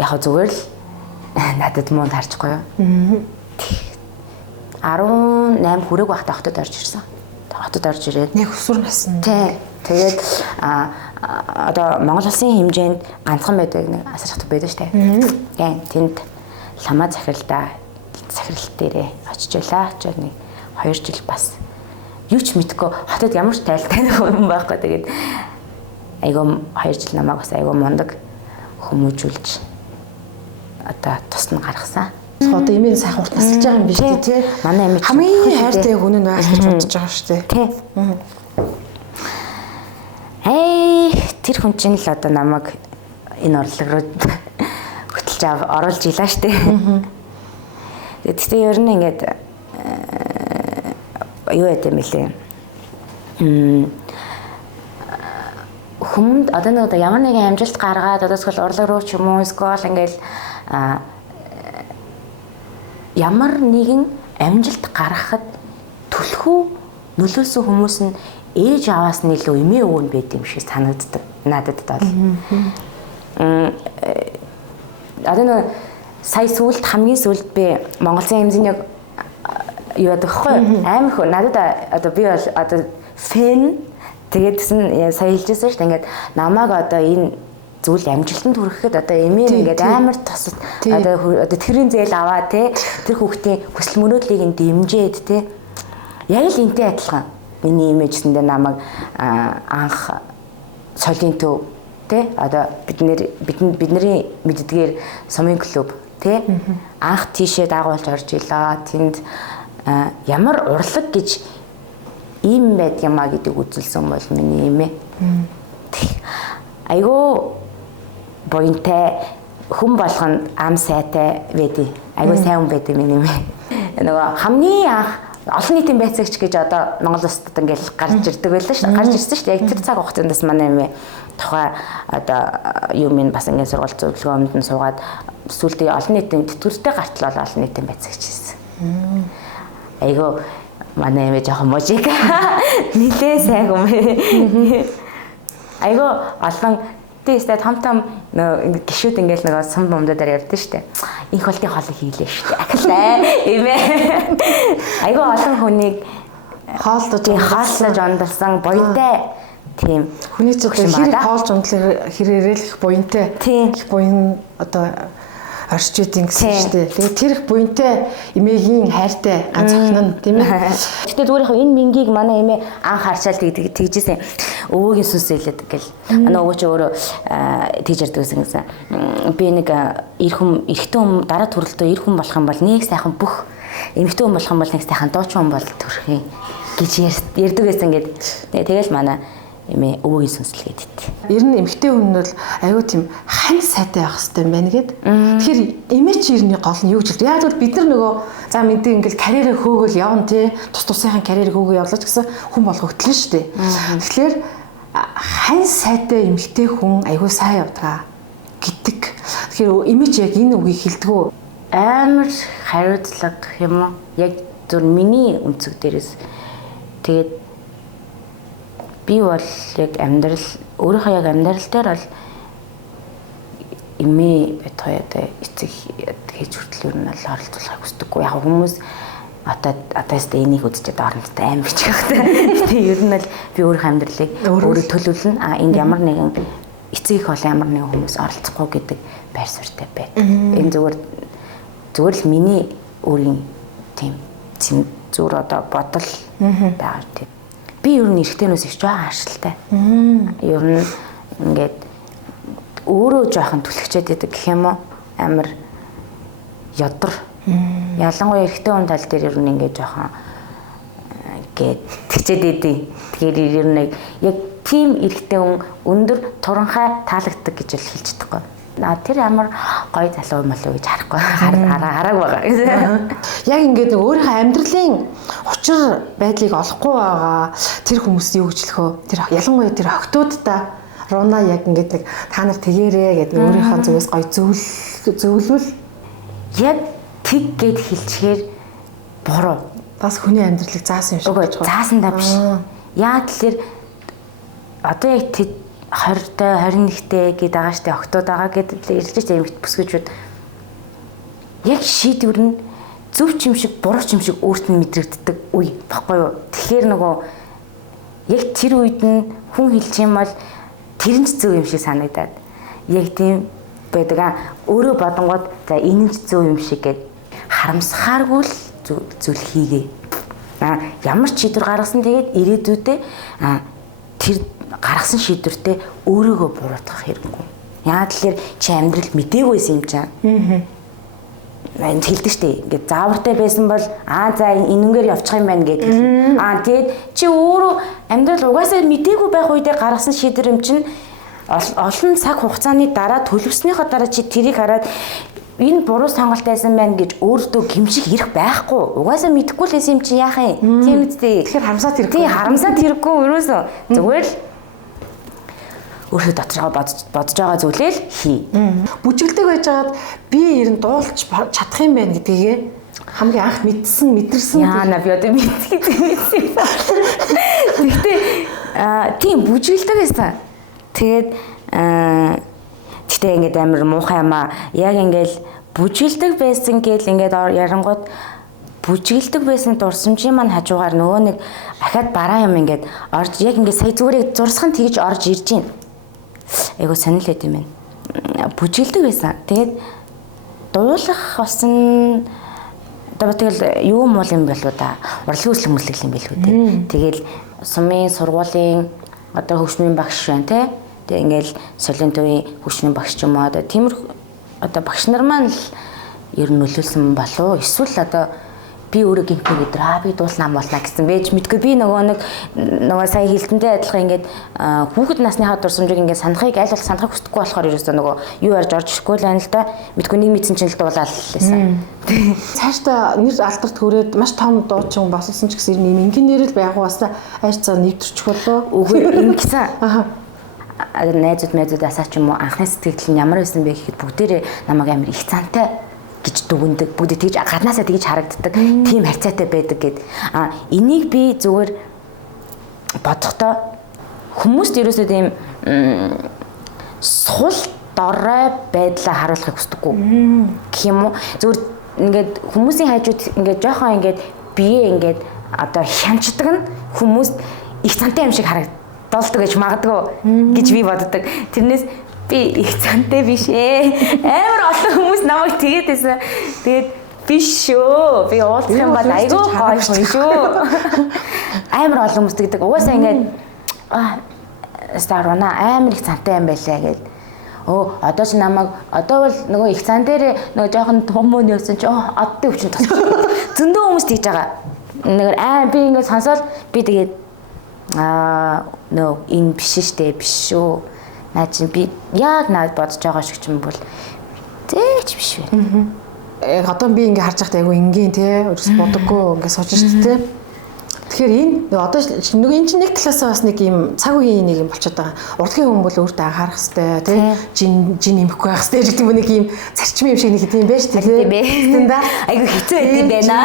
Яг зүгээр л надад муунд харчихгүй юу. 18 хүрэг багтаа хотод орж ирсэн. Хотод орж ирээд яг өсвөр насны. Тий. Тэгээд одоо Монгол улсын хэмжээнд ганцхан байдаг нэг асар хатуу байдаг штэ. Гэн тэнд ламаа захирал дээрээ очиж байлаа. Очоод нэг 2 жил бас юу ч мэдгүй хотод ямар ч тайлтай хүн байхгүй. Тэгээд айгүй 2 жил намайг бас айгүй мундаг хүмүүжүүлж одоо тусна гаргасан. Одоо эмээ сайхан урт насалж байгаа юм биш үү тий? Манай эмээ хамгийн хайртай хүн нь байх гэж бодож байгаа шүү дээ. Тий. Тэр хүн чинь л одоо намайг энэ орлог руу хөтлж оруулж илаа штэ. Тэгтээ ер нь ингээд юу яа юм бэлээ. Хүнд одоо нэг ямар нэгэн амжилт гаргаад одоо эсвэл урлаг руу ч юм уу эсвэл ингээд ямар нэгэн амжилт гаргахад түлхүү нөлөөсөн хүмүүс нь ээж аваас нь илүү эмээ өвөө нь байд юм шиг санагддаг надад бол. Одоо нэг сая хамгийн сүүлд би Монголын эмзэнийг юу яадаг вэ? Амар хөө надад одоо би бол одоо фэн тэгээд сая хэлжсэн шүү дээ. Ингээд намайг одоо энэ зүйл амжилтанд хүрэхэд одоо эмээ ингээд амар тосод одоо тэрийн зээл аваа те тэр хүүхдийн хүсэл мөрөөдлийг нь дэмжиж те яг л энтэй адилхан миний имижсэндээ намайг анх соёлын төв те одоо бидний мэддгээр сумын клуб те анх тийшээ дагуулж орж илаа тэнд ямар урлаг гэж ийм байд юмаа гэдэг үзүүлсэн бол миний эмээ айгуу буянтай хүн болгоно ам сайтай байдیں۔ Айгуу сайн хүн байдаг миний эмээ. Нөгөө хамгийн анх олон нийтийн байцаагч гэж одоо Монгол улсад ингээл гарч ирдэг байлаа шүү. Гарч ирсэн шүү. Яг тэр цаг хугацаанд бас манай эмээ тухай одоо юм ин бас ингээд сургалт зөвлөгөө өмдөн суугаад сүүлдээ олон нийтийн тэтгэвртэй гартлал олон нийтийн байцаагч хийсэн. Айгуу манай эмээ жоохон можиг. Нилээ сайн хүн. Айгуу олон Тэстэй том гişүүд ингээл нэг сум бомдодоор ярьдэн штэ. Инх болтын хоолыг хийлээ штэ. Ахлаа эмээ. Айгуу олон хүнийг хааллаж ондолсон буянтай тийм хүний зөвхөн хэрэг хоолж ундлах хэрээрээ л их буянтай. Их буян одоо орч идэх гэсэн шүү дээ. Тэгээд тэр их буянтай эмээгийн хайртай ганц охин нь тийм ээ. Гэтэ зүгээр яг энэ мингийг манай эмээ анх харчаал тэгжсэн. Өвөөгийн сүнс хэлээд гэл. Манай өвөө ч өөрөө тэгж ярьдаг гэсэн. Би нэг эрэгтэй хүн дараа төрөлтөө эрэг хүн болох юм бол нэг сайхан бүх эмэгтэй хүн болох юм бол нэг сайхан дуучин хүн бол төрөх юм гэж ярьдаг гэсэн гээд. Тэгэл манай эмээ өвөөгийн сүнслэгээд ит. Ер нь эмэгтэй хүн бол аюу тийм хань сайтай байх хэрэгтэй юм байна гэд. Тэгэхээр эмээ чи ерний гол нь юу гэж хэлдэг? Яг л бид нар нөгөө за мэдээ ингээл карьерээ хөөгөл явна тий. Тус тусынхаа карьерийг хөөгөө явлаач гэсэн хүн болгогдлоо шүү дээ. Тэгэхээр хань сайтай эмэгтэй хүн аюу сайн явдаг гэдэг. Тэгэхээр эмээ чи яг энэ үгийг хэлдэг үү? Амар хариуцлага юм уу? Яг зөв миний өнцөг дээрээс тэгээд би бол яг өөрийнхөө яг амьдрал дээр бол эмээ байтугай эцэг хийж хүртэл ер нь л оролцуулахыг хүсдэггүй. Яг хүмүүс Атаст энийг үзчихэд орондоо аим бичих хэрэгтэй. Гэтэ ер нь л би өөрийнхөө амьдралыг өөрөө төлөвлөн энд ямар нэгэн эцэг их бол ямар нэгэн хүмүүс оролцохгүй гэдэг байр суурьтай байд. Энэ зүгээр л миний өөрийн тийм зүгээр одоо бодол байгаа тийм. Би ер нь эрэгтэйнөөс их жоохон ашигтай. Ер нь ингээд өөрөө жоохон түлхчээд идэг гэх юм уу амар ядар. Ялангуяа эрэгтэй хүн тал дээр ер нь ингээд жоохон гээд тэгчээд идэв. Тэгэхээр ер нь яг тийм эрэгтэй хүн өндөр туранхай таалагддаг гэж л хэлж чадахгүй. Тэр амар гоё залуу юм болов гэж харахгүй хараг байгаа гэсэн. Яг ингээд өөрийнхөө амьдралын учир байдлыг олохгүй байгаа тэр хүмүүс юу гэж хэлэхөө тэр ялангуяа тэр охтуудаа Руна яг ингээд нэг та нар тэгээрээ гэдэг өөрийнхөө зүгээс гоё зөвлөвөл яг тэг гэд хэлчихээр буруу. Бас хүний амьдралыг заасан юм шиг байна. Заасандаа биш. Яг тэгэхээр одоо яг 20-тай 21-тэй гэдэг байгаа штэ октод байгаа гэдэг ирж байгаа эмэгт бүсгүүчүүд яг шийдвэр нь зөв ч юм шиг буруу ч юм шиг өөрт нь мэдрэгддэг үе баггүй юу. Тэгэхээр нөгөө яг тэр үед нь хүн хэлж юм бол тэр нь ч зөв юм шиг санагдаад яг тийм байдаг. Өөрөө бодонгууд за энэ нь ч зөв юм шиг гэд харамсахааргүй л зүйл хийгээ. Ямар ч шийдвэр гаргасан тэгээд ирээдүйдээ тэр гаргасан шийдвэртээ өөрийгөө буруутгах хэрэггүй. Яг тэгэхээр чи амьдрал мдэггүйсэн юм чам. Энд хэлдэг штеп. Ингээд заавартай байсан бол за энэнгээр явчих юм байна гэдэг. Тэгээд чи өөрөө амьдрал угаасаа мдэггүй байх үедээ гаргасан шийдвэр юм чинь олон цаг хугацааны дараа төлөвснийхөө дараа чи тэрийг хараад энэ буруу сонголт байсан байна гэж өөртөө гимших эрх байхгүй. Угаасаа мэдэхгүй л байсан юм чи яах юм? Тийм үстэй. Тэгэхээр харамсаад хэрэггүй. Тийм харамсаад хэрэггүй ерөөсөө. Зүгээр л өөртөө дотороо бодож байгаа зүйлээ л хий. Бүжгэлдэг байжгаад би ер нь дуулж чадах юм байна гэдгийг хамгийн анх мэдэрсэн. Яана би одоо мэдсэн юм. Гэхдээ тийм бүжгэлдэг байсан. Тэгээд тэгтээ ингээд амар муухай юмаа яг ингээд бүжгэлдэг байсан гэл ингээд ярангууд бүжгэлдэг байсан дурсамжийн маань хажуугаар нөгөө нэг ахаад бараа юм ингээд орж яг ингээд сая зүгээрээ зурсхан тэгж орж ирж байна. Айгу сонирхол байт юм байна. Бүжгэлдэг байсан. Тэгээд дуулах болсон тэгэл юу муу юм болоо да. Урлагийн үйлчлэг мөрлөг юм билүү те. Тэгэл сумын сургуулийн одоо хөгжмийн багш байна те. Тэгээ ингээл солион төвийн хөгжмийн багш ч юм уу одоо тиймэр одоо багш нар маань л ер нь нөлөөлсөн болов. Эсвэл одоо би өөрөө гинхүү гэдэг би дуулсан ам болно гэсэн байж мэдгүй би нөгөө сая хэлтэндээ адилхан ингээд хүүхэд насныхаа дурсамжийг ингээд санахыг аль болох санахыг хүсдэггүй болохоор ерөөсөө нөгөө юу ярьж орж ирэхгүй л байна л да. Мэдгүй нэг мэдсэн чинь л дуулаад лээсэн. Цаашдаа нэр алдарт хүрээд маш том дуучин болсон ч гэсэн юм инженерэл байгуулсаа айж цаа нэвтэрчих болоо. Үгүй ингэсэн. Найзуудаас ч юм уу анхны сэтгэл нь ямар байсан бэ гэхэд бүгдээрээ намайг амар их цаантай гэж дүгндэг. Бүгд тэгж гаднаасаа тэгж харагддаг. Тийм харьцаатай байдаг гэд. Энийг би зүгээр бодохдоо хүмүүст ерөөсөө тийм сул дорой байдлаа харуулахыг хүсдэггүй. Гэх юм уу? Зүгээр ингээд хүмүүсийн хажууд ингээд жоохон ингээд бие ингээд одоо хямчдаг нь хүмүүст их цантай юм шиг харагддаг гэж магадгүй гэж би боддог. Тэрнээс би их цантай биш амар олон хүмүүс намайг тэгээд байсан. Тэгээд биш шүү. Би уулзах юм бол айгүй гоё шүү. Амар олон хүмүүс тэгдэг. Угаасаа ингээд Старуна амар их цантай юм байлаа гэж. Одоо ч намайг одоо бол нөгөө их цан дээр нөгөө жоохон хүмүүний өсөн чи оддын өвчин тасч. Зөндөө хүмүүс тэгж байгаа. Нэг би ингээд сонсоод би тэгээд энэ биш штэ биш шүү. Наа чи би яг наад бодож байгаа шиг ч юм бол зээч биш вэ. Одоо би ингээ харж байхдаа айгу энгийн те өөрөөс бодоггүй ингээ сууж штэ те. Тэгэхээр энэ одоо нөгөө энэ чинь нэг талаасаа бас нэг юм цаг үеийн нэг юм болчиход байгаа. Урлагийн хүн бол өөртөө анхаарах хэрэгтэй тий жин имэхгүй байх хэрэгтэй гэдэг нэг юм зарчим юм шиг нэг хэдийн байж тий стандарт айгу хэцүү байд юм байна.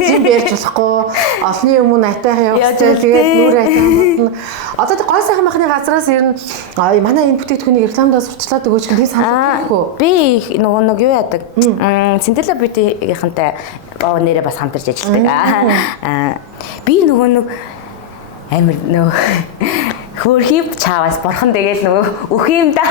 Жин бэрж болохгүй олны өмнө атайхан явах хэрэгтэй тэгээд нүур атайхан одоо гой сайхан махны газраас ер нь манай энэ бүтээгдэхүүнийг рекламадаа сурчлаад өгөөч гэх тийм санагдахгүй. Би нөгөө нэг юу яадаг. Cinderella Beauty-гийнхантай нэрээ бас хамтарч ажилладаг. Би нөгөө нэг амир нөгөө хөрхив чаавас борхон тэгэл нөгөө өөх юм да.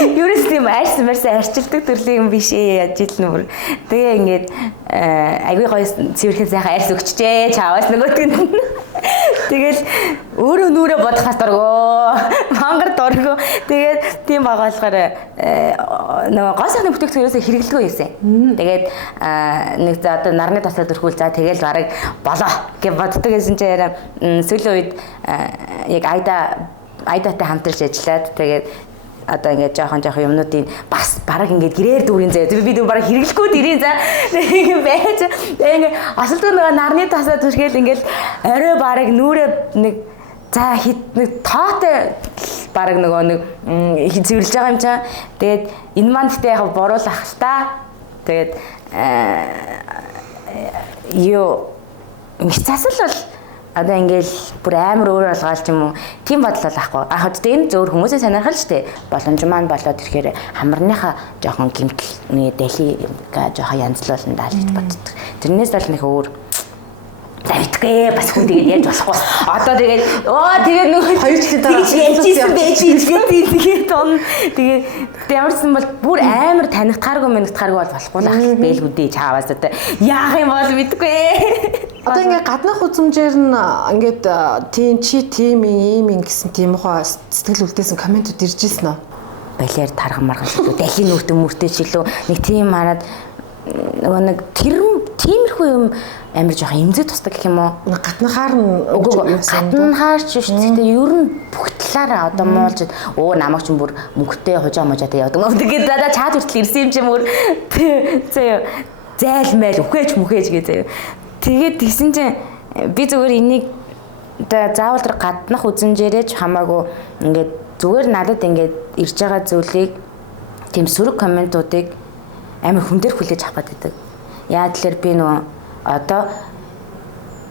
Юурээс тийм арьсан арчилдаг төрлийн юм биш ээ яаж ил нүр. Тэгээ ингээд агүй гоё цэвэрхэн сайхан арьс өгчжээ чаавас нөгөөтгөнд. Тэгэл өөрөө нүрэ бодохаас дургөө. Мангар дургөө. Тэгээд тийм байгаа болохоор нөгөө гоо сайхны бүтээгдэхүүнээс хэрэглэдэггүй юмсэн. Тэгээд нэг за одоо нарны тасаа дөрхүүл за тэгэл барыг болоо гэж боддог гэсэн чинь яриа сүүлийн үед яг айдатай хамтарч ажиллаад тэгээд одоо ингээд жоохон юмнуудын бас бараг ингээд гэрээр дүүрийн заяа. Би дүү бараг хэрэглэхгүй дэрийн за. Ингээд байж. Тэгээд асалдаг нөгөө нарны тасаа түрхэл ингээд орой бараг нүрэ нэг за хит нэг тоотой бараг нөгөө нэг цэвэрлж байгаа юм чаа. Тэгээд энэ маань гэдэг яг боруулах л та. Тэгээд юу мэдсасал бол одоо ингээл бүр амар өөр олгаал ч юм уу тийм бодол байхгүй. Хад энэ зөөр хүмүүсээ сонирхол ч тий. Боломж маань болоод ирэхээр хамарныхаа жоохон гимтэл дэлхийга жоохон янзлуулна даа гэж боддог. Тэрнээс бол нэг өөр завитгээ бас хүн тэгээд яаж болохгүй. Одоо тэгээд тэгээд нөгөө 2 жилийн дараа хийжсэн байж тэгээд ямарсан бол бүр амар танигдахааргүй бол болохгүй л ах бэлгүүдээ чааваас одоо яах юм бол мэдгүй. Одоо ингээд гаднах үзмжээр нь ингээд тийм ийм гэсэн тийм ухаа сэтгэл үлдээсэн комментууд ирж ирсэн үү? Балиар тархан мархан шүү. Дахин нүртэн мөртөө чилүү нэг тийм хараад нөгөө нэг тиймэрхүү юм амар жоохон имзэг тусдаг гэх юм уу? Гаднахаар нь гаднахаар ч биш. Гэхдээ ер нь бүх талаараа одоо муулж намайг ч бүр мөнгөтэй хужаа можаатай явдаг. Тэгээд за чаад хүртэл ирсэн юм чи мөр зайлмайл үхэж мүхэж гээ. Тэгээд тэгсэн чинь би зүгээр энийг заавал тэр гаднах үзмжээрэж хамаагүй ингээд зүгээр надад ингээд ирж байгаа зүйлийг тийм сөрөг комментуудыг амар хүн дээр хүлээж авах гэдэг. Яа тэлэр би нөгөө одоо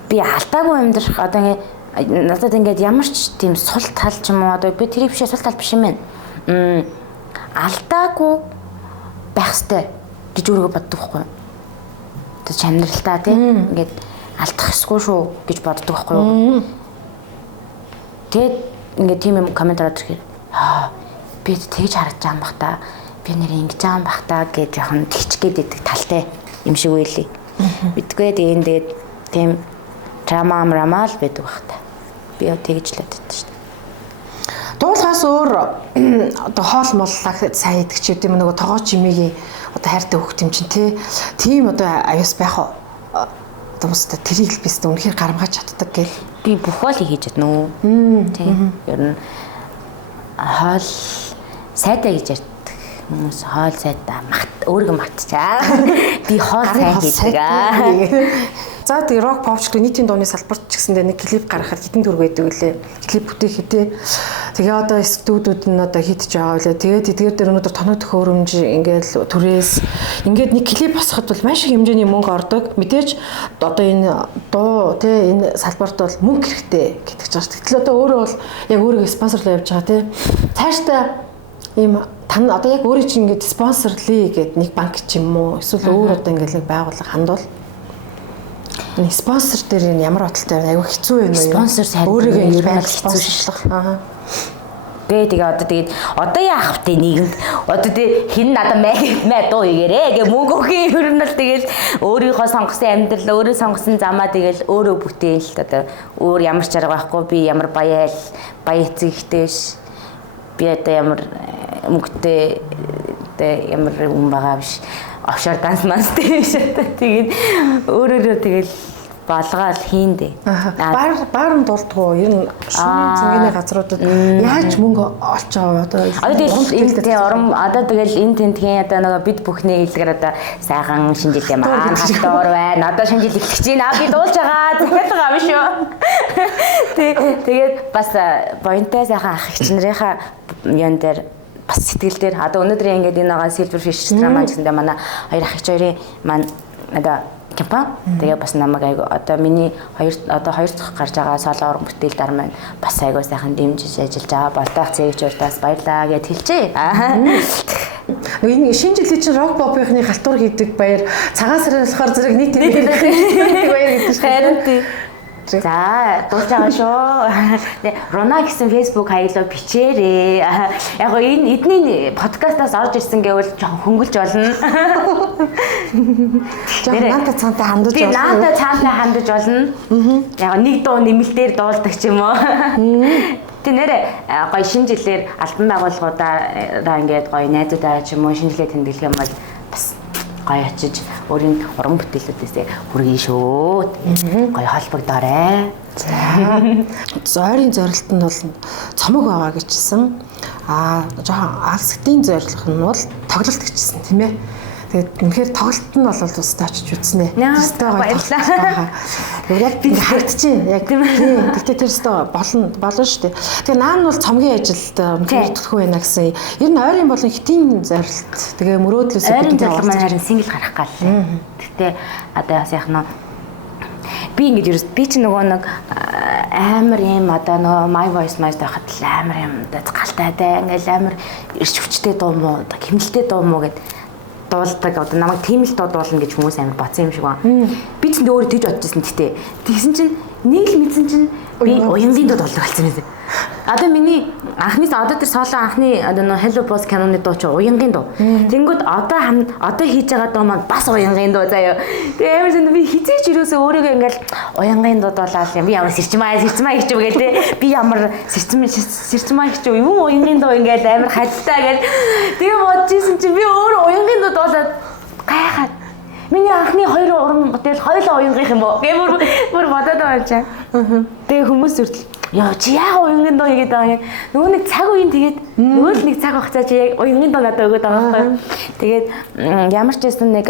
би алдаагүй амьдрах одоо надад ингээд ямар ч тийм сул тал ч юм уу одоо би тэр бишээ сул тал биш юм байна. Алдаагүй байх ёстой гэж өөрийгөө боддог байхгүй юу? Тэ чанаралтаа тийм ингээд алдах ёсгүй шүү гэж боддог байхгүй юу? Тэгээд ингээд тийм юм коммент ороод ирэхээр би тэгж харагдаж байгаа юм бах та. Би нэр ингэж байгаа юм бах та гэж жоохон тэгчгээд идэг талтай юм шиг байлээ. Битгүй тэгээд тийм рамаал байдаг бах та. Би тэгж л боддог шүү дээ. Дуулахаас өөр одоо хоол моллаа сайн идэх ч юм нөгөө тогооч имигийн одоо хайртай хөвгт юм чинь тийм одоо аюус байх уу? Одоо мөстө тэрийг л бистэ үнэхээр гарамгаж чаддаг гэл. Би бүх хоолыг хийж чадна уу? Тийм. Ер нь хоол сайдаа гэж ярьдаг. Хүмүүс хоол сайдаа өөрийгөө мартчаа. Би хоол сайн хийдэг. За тэгээ рок попч гэх нийтийн дууны салбарт ч гэсэндээ нэг клип гаргахад хэдэн төгрөг байдаг үлээ. Клип бүтээх хэдэ. Тэгээ одоо студиуд нь одоо хийдэж байгаа үлээ. Тэгээд эдгээр дээр өнөөдөр тоног төхөөрөмж ингээл түрээс ингээд нэг клип босгоход бол маш их хэмжээний мөнгө ордог. Мэдээж одоо энэ дуу тий энэ салбарт бол мөнгө хэрэгтэй гэдэг ч байна. Тэгтэл одоо өөрөө бол яг өөрийгөө спонсорлоо явьж байгаа тий. Цаашдаа ийм тань одоо яг өөрөө чинь ингээд спонсорлие гэдэг нэг банк ч юм уу эсвэл өөр одоо ингээд нэг байгууллага хандвал спонсор дээр энэ ямар баталтай байна? Айгүй хэцүү байна уу? Спонсор сайн өөрийгөө ингэж байнга спонсорлох. Тэгээд одоо яах вэ нийгэмд? Одоо хин надад мэ дуу игээрээ гэ мөнгө өгөх юм нь л тэгэл өөрийнхөө сонгосон амьдрал, өөрөө сонгосон замаа тэгэл өөрөө бүтээн л одоо өөр ямар ч арга байхгүй. Би ямар баяа эцэгтэй биш. Би одоо ямар мөнгөтэй ямар хүн байгаа биш. Офшор данс манстэй биш. Тэгээд өөрөөрөө тэгэл болгоол хийндээ. Баар нь дуулдгоо ер нь шөнийн цэнгэний газруудад яаж мөнгө олж байгаа одоо тэгэл энэ тентгийн одоо нөгөө бид бүхний хэлгээр одоо сайхан шинжилгээ маань хатуур байна. Одоо шинжил эхлэх чинь би дуулж байгаа захиад байгаа юм шүү. Тэгээд бас боёнтой сайхан ах их чинрийнхаа юун дээр бас сэтгэл дээр одоо өнөөдөр ингээд энэ байгаа Silverfish Drama гэсэндээ манай хоёр ах их хоёрын маань одоо компани тэгээ бас намайг айгу одоо миний хоёр дахь гарч байгаа соло уран бүтээл дарма байна. Бас айгу сайхан дэмжиж ажиллаж байгаа болтойх цэгч уртаас баярлаа гэд хэлчихье. Энэ шинэ жилийн чинь рок попынхны халтур хийдэг баяр цагаан сарын болохоор зэрэг нийт баяр гэдэг шиг. За, дуулж байгаа шүү. Рона гэсэн Facebook хаягдлаа бичээрээ. Яг гоо энэ эдний подкастаас орж ирсэн гэвэл жоохон хөнгөлж болно. Наанта цаантай хандаж болно. Би наанта цаантай хандаж болно. Яг нэг дуу нэмэлтээр дуулдаг ч юм уу. Тэ нэрэ гоё шинэ жилээр альбом байгууллагуудаа ингээд гоё найзуудаа ч юм уу шинэ жилээ тэмдэглэх юм бол бас гоё очиж өөрийн уран бүтээлүүдээсээ хүргэе шүү. Гоё холбогдоорой. За. Ойрын зорилт нь бол цомог байгаа гэжсэн. Жоохон алсгтын зорилго нь бол тоглолт гэжсэн тийм ээ. Тэгээд үнэхээр тоглолт нь бол устдаа очиж үзнэ. Устдаа баярлалаа. Яг би харагдчихээн. Яг тийм. Гэхдээ тэр устдаа болно шүү дээ. Тэгээ наан бол цомгийн ажилд үнэхээр төлөх байна гэсэн. Ер нь ойрын болон хитийн зорилт. Тэгээ мөрөөдлөөс ойрын зорилго маань харин сингл гарах гал. Гэхдээ одоо яас яах нь би ингэж ерөөс би чи нөгөө нэг амар юм одоо нөгөө My Voice байхад л амар юм галтай ингээл амар ирч хүчтэй дуу муу хэмнэлтэй дуу муу гэд дуулдаг одоо намайг тийм л дуулна гэж хүмүүс амар бацсан юм шиг байна. Би ч өөрөө тэгж бодчихсон гэхдээ тэгсэн чинь нэг л мэдсэн чинь би уянгийн дуу дуулдаг болсон юм. Одоо миний анхны одоо тэр соло анхны одоо нөө Hello Boss киноны дуу чи уянгийн дуу. Тэнгүүд одоо хийж байгаа дуу маань бас уянгийн дуу заяа. Тэгээ амар зэн би хизээч юусоо өөрийгөө ингээл уянгийн дуу дуулаад юм. Би ямар сэрчмаа хийчих вэ гэлээ. Би ямар сэрчмаа хийчих юм уянгийн дуу ингээл амар хальтаа гэл. Тэгээ бодож исэн чи би өөрөө уянгийн дуу дуулаад гайхаад миний анхны хоёр уран бүтээл хоёулаа уянгих юм уу? Гээ бүр бодоод байгаа юм чаа. Тэгээ хүмүүс үртэл яа чи яг уянгийн дуу хийгээд байгаа юм. Нөгөө нэг цаг үеийн тэгээд нөгөө л нэг цаг хугацаа чи яг уянгийн дуу надад өгöd байгаа байхгүй. Тэгээд ямар ч байсан нэг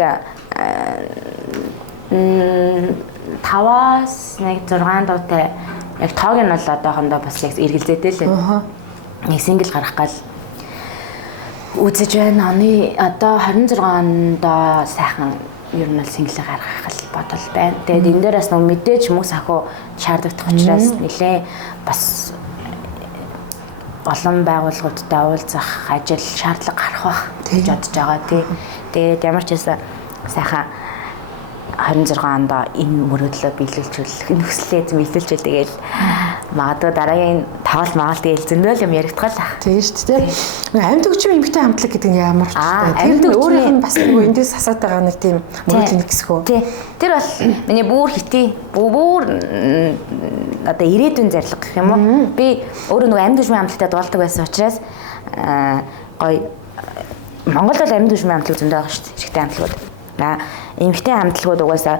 5-аас нэг 6 дуутай яг тоог нь бол одоохондоо бас яг эргэлзээтэй л. Нэг сингл гарах гал үзэж байна. Оны одоо 26 онд сайхан ер нь бол синглээ гаргах бодол байна. Тэгээд энэ дээр бас нэг мэдээж хүмүүс ахуу шаардлагатай учраас нэлээ бас олон байгууллагуудтай уулзах ажил шаардлага гарах бах гэж бодож байгаа тий. Тэгээд ямар ч байсан сайхан 26 онд энэ мөрөөдлөө биелүүлжүүлэх нөхцөлөө эзэмшүүлж тэгэл магадгүй дараагийн тавал магаал тэгэл зөндөл юм яригдгал ах. Тийм шүү дээ. Амьд өгчмийн эмэгтэй хамтлаг гэдэг нь ямар ч амьд өөрийнх нь бас нөгөө эндээс асаад байгаа нэг тийм мөрөөдлийн нэг хэсэг үү. Тий. Тэр бол миний бүр хитий бүр одоо ирээдүйн зорилго гэх юм уу. Би өөрөө нөгөө амьд өгчмийн хамтлагтай дуулдаг байсан учраас гоё Монгол бол амьд өгчмийн хамтлаг зөндөө байгаа шүү дээ. Эрэгтэй хамтлагууд. Эмэгтэй хамтлагууд угаасаа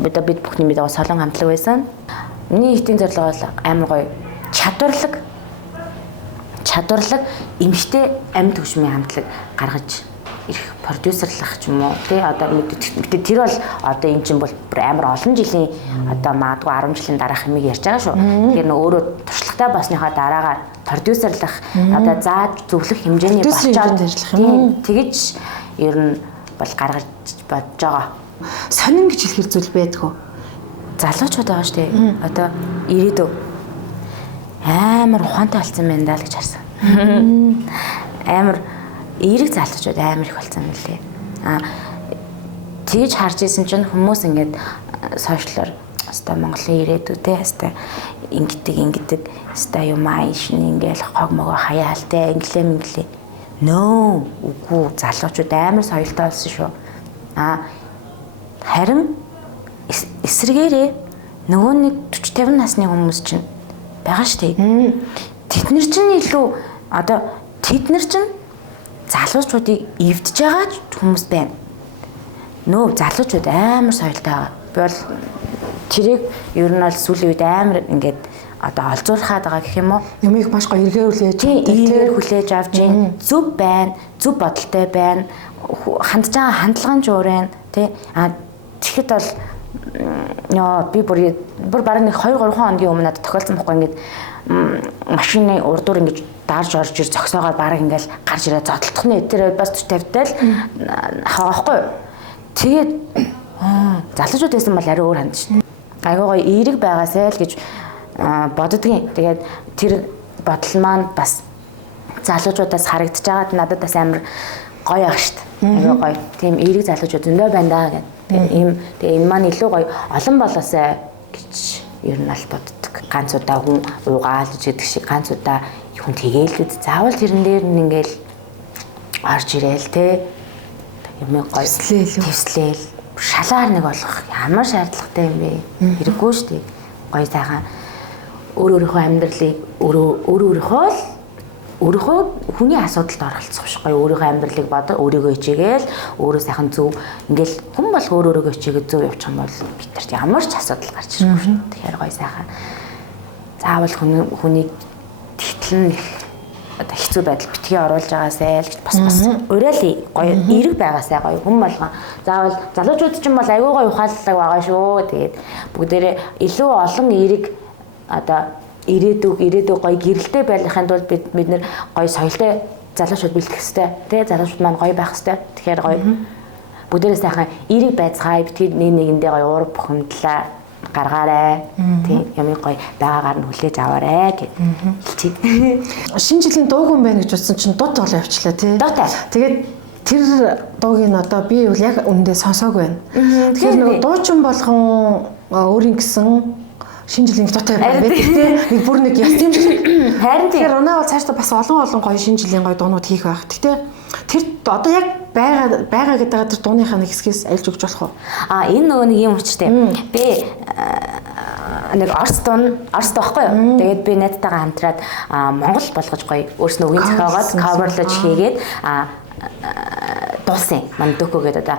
бид бүхний мэдээ солон хамтлаг байсан. Миний хитийн зорилго бол амар гоё чадварлаг эмэгтэй амьд хөгжмийн хамтлаг гаргаж ирэх продюсерлах ч юм уу тий одоо мэдээ тэр бол одоо эн чинь бол амар олон жилийн одоо магадгүй 10 жилийн дараах юмыг ярьж байгаа шүү. Тэгэхээр нөө өөрөө туршлагатай болсныхаа дараагаар продюсерлах одоо зааж зөвлөх хэмжээний болчоод тэгэж ер нь бол гаргаж бодож байгаа. Сонин гэж хэлэхэр зүйл байдгүй. Залуучууд байгаа шүү дээ. Одоо ирээдүй амар ухаантай болсон байна даа л гэж харсан. Амар эерэг залуучууд амар их болсон юм лээ. Тэгж харж исэн чинь хүмүүс ингээд сошиалор хэвээ Монголын ирээдүйтэй хэвээ ингэдэг хэвээ юм аашин ингээл хог могоо хаяалтай инглээ. Нөө үгүй залуучууд амар соёлтой болсон шүү. Харин эсрэгээрээ нөгөө нэг 40-50 насны хүмүүс чинь байгаа шүү дээ. Тэд нар чинь илүү одоо тэд нар чинь залуучуудыг эвдэж байгаа хүмүүс байна. Нөө залуучууд амар соёлтой байгаа. Би бол тэрийг ер нь бол сүүлийн үед амар ингээд одоо олзуулахад байгаа гэх юм уу? Юмыг маш гоё эргээр хүлээж авч ийн зөв байна, зөв бодолтой байна. Хандж байгаа хандлагын жуурэн тий. Тэгэхэд бол би бүр бараг нэг 2-3 хоногийн өмнө надад тохиолдсон байхгүй ингээд машины урдуур ингэж дарж орж ир зогсоогоор бараг ингээл гарч ирээ зодтолтохны тэр бас 40-50-тай л хаваахгүй. Тэгээд залуучууд байсан бол ари өөр хандж шин. Айгуу гоё эерэг байгаасай л гэж боддгийн. Тэгээд тэр бодол маань бас залуучуудаас харагдаж байгаад надад бас амар гоё ах штт. Айгуу гоё. Тийм эерэг залуучууд зөндөө байна даа гэдэг. Тэгээ энэ маань илүү гоё олон болоосай гэж ер нь аль боддог. Ганц удаа хүн уугаал гэдэг шиг ганц удаа хүн тэгээл заавал тэрэн дээр нь ингээл орж ирээл те юм гоё твслээл шалаар нэг болох ямар шаардлагатай юм бэ? Хэрэггүй шүү дээ. Гоё сайхан өөрийнхөө амьдралыг өөрийнхөө хүний асуудалд оролцох биш гоё өөрийнхөө амьдралыг бодо өөрийгөө хичээгээл өөрөө сайхан зөв ингээл хүн бол өөрийгөө хичээгээд зөв явчих юм бол бидэрт ямар ч асуудал гарч ирэхгүй шүү. Тэгэхээр гоё сайхан заавал хүний тэгтлэн одоо хэцүү байдал битгий оруулж байгаасай л гэж бас уриалъя гоё эерэг байгаасай гоё хүн болгон заавал залуучууд ч юм бол аягүй гоё ухааллаг байгаа шүү. Тэгээд бүгдээрээ илүү олон эерэг одоо ирээдүг гоё гэрэлтэй байхын тулд бид нэр гоё соёлтой залуучууд бэлтгэх хэрэгтэй. Тэгээ залуучууд маань гоё байх хэрэгтэй. Тэгэхээр гоё бүгдээрээ сайхан эерэг байцгаая битгий нэгэндээ гоё уур бухимдлаа гаргаарай. Тийм ямиг гоё байгаагаар нь хүлээж аваарай гэж хэлчихье. Шинэ жилийн дууг юм байна гэж бодсон чинь дуу тоглоо явчлаа тий. Дуутай. Тэгээд тэр дууг нь одоо би бол яг үндэ сонсоог байна. Тэгэхээр нөгөө дуучин болгон өөрийн гэсэн шинэ жилийн дуутай байна гэдэг тий. Бүр нэг яс юм шиг. Харин тийм. Тэгэхээр өнөө бол цаашдаа бас олон гоё шинэ жилийн гоё дуунууд хийх байх. Гэтэ тэр одоо яг байгаа гэдэг тэр дууныхаа нэг хэсгээс альж өгч болох уу? Энэ нөгөө нэг юм учиртай. Би нэг орс байхгүй юу? Тэгээд би найзтайгаа хамтраад Монгол болгож гоё өөрснөө үгийн зохиогоод каверлаж хийгээд дуусан. Манд дөхөө гэдэг одоо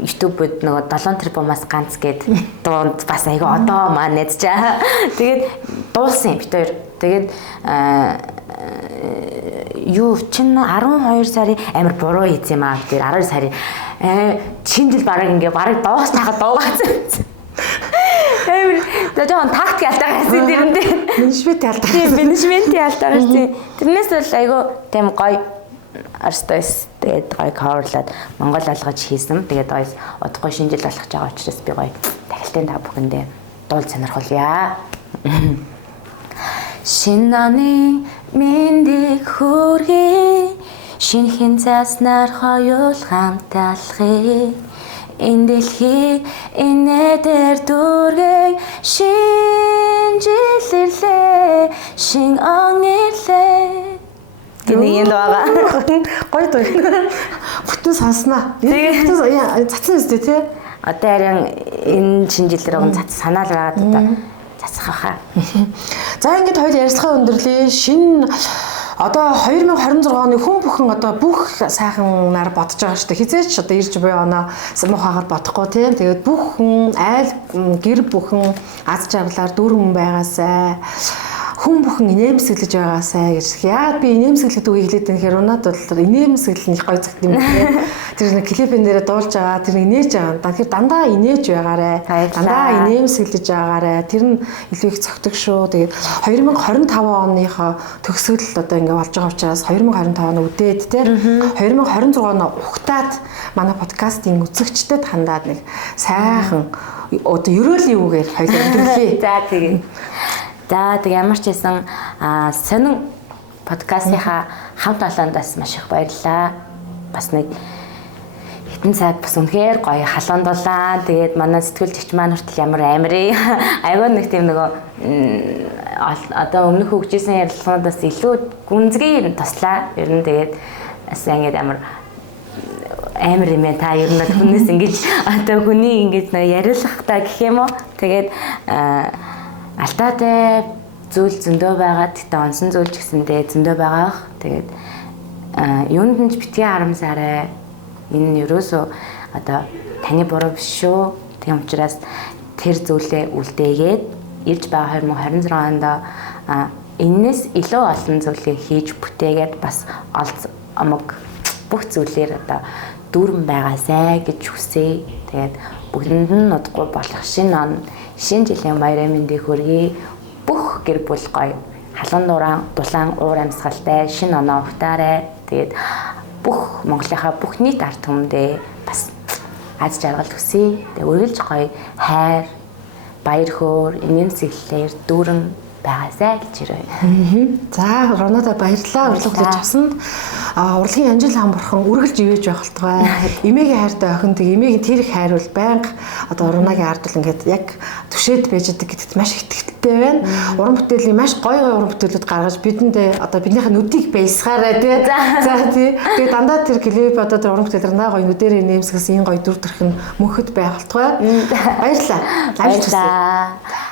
YouTube-д нөгөө 7 тэрбумаас ганц гээд дуунд бас айгүй одоо маань найзчаа. Тэгээд дуусан бит хоёр. Тэгээд юу чин 12 сарын амар буруу хийсэн юм аа. Тэр 12 сарын шинэ жил бараг ингээ бараг доос тахад дуугаасан. Амар жоохон тактик алдаагаасан тэрэндээ. Менежментийн алдаагаасан. Тэрнээс бол айгүй тийм гоё арстайс тэгээд гоё каверлаад Монгол алгаж хийсэн. Тэгээд гоё удахгүй шинэ жил болох гэж байгаа учраас би гоё тахилтын та бүхэндээ дуул сонирхолъя. Шинэ оны мэндийг хүргэе. Шинэ хинцааснаар хоёул хамтаалахыг. Энэ дэлхийг инээдэр дүргэй. Шинэ жил ирлээ. Шинэ он ирлээ. Гэнэ юм байгаа. Гоё дуу. Бүтэн сонсноо. Тэгээд цацсан үстэй тий. Одоо харин энэ шинэ жилээр цац санаал байгаад одоо цацах хаа. За ингээд хоёул ярилцлага өндөрлөө. Шинэ одоо 2026 оны хүн бүхэн одоо бүх сайхан нар бодож байгаа шүү дээ. Хизээч одоо ирж буй оноо муухайгаар бодохгүй тийм. Тэгээд бүх хүн айл гэр бүхэн аз жаргалаар дүүрэн байгаасай. Хүн бүхэн инээмсэглэж байгаасай гэж. Яагаад би инээмсэглэдэг үг хэлээд байна гэхээр унаад бол инээмсэглэл нь гоё цагт юм байна. Тэр нэг клипэн дээрээ дуулж байгаа, тэр инээж байгаа. Тэгэхээр дандаа инээж байгаарэ. Дандаа инээмсэглэж байгаарэ. Тэр нь илүү их цогтөг шүү. Тэгээд 2025 оныхоо төгсгөл одоо ингээ болж байгаа учраас 2025 он үдээд те 2026 он ухтаад манай подкастын үзэгчдэд хандаад нэг сайхан одоо ерөөлийн үгээр хоёул өндөрлөе. За тэгээ. За тэг ямар ч байсан сонин подкастынхаа хамт олондоос маш их баярлалаа. Бас нэг хитэн цаг бас үнэхээр гоё халуун дулаа. Тэгээд манай сэтгүүлч маань хүртэл ямар амирээ. Айгүй нэг тийм нөгөө одоо өмнөх хөгжижсэн ярилцлагуудаас илүү гүнзгий туслаа. Ер нь тэгээд бас ингэж амар юм та ер нь хүнээс ингэж одоо хүний ингэж яриулах та гэх юм уу. Тэгээд алтаатай зүйл зөндөө байгаа. Тэгтээ онсон зүйл ч гэсэндээ зөндөө байгаа. Тэгээд юунд нь ч битгий харамсаарай. Энэ нь ерөөсөө одоо таны буруу биш шүү. Тийм учраас тэр зүйлээ үлдээгээд ирж байгаа 2026 онд энэс илүү олон зүйлийг хийж бүтээгээд бас олз амаг бүх зүйлээр одоо дүүрэн байгаасай гэж хүсье. Тэгээд бүгдэнд нь удахгүй болох шинэ он, шинэ жилийн баярын мэндийг хүргэе. Бүх гэр бүл гоё халуун дулаан уур амьсгалтай шинэ оноо ухтаарай. Тэгээд бүх Монголынхаа бүх нийт ард түмэндээ бас аз жаргал хүсье. Тэгээд үргэлж гоё хайр, баяр хөөр, энгийн сэглэлээр дүүрэн байгаасай гэж ирээ. За, Ронада баярлалаа. Урилга хүлээж авсанд. Урлагийн Анжил хаан бурхан үргэлж ивэж байх болтугай. Эмээгийн хайртай охин тэг эмээгийн тэр их хайр бол байнга одоо Ронагийн ард бол ингээд яг түшээд байж байгаа гэдэгт маш ихтэй байна. Уран бүтээлийн маш гоё уран бүтээлүүд гаргаж бидэндээ одоо биднийхээ нүдийг баясгаарай тий. За тий. Тэгээ дандаа тэр клип одоо тэр уран бүтээл дандаа гоё нүдэрээ нэмсгээс энэ гоё дүр төрх нь мөнхөд байх болтугай. Баярлалаа. Баярлалаа.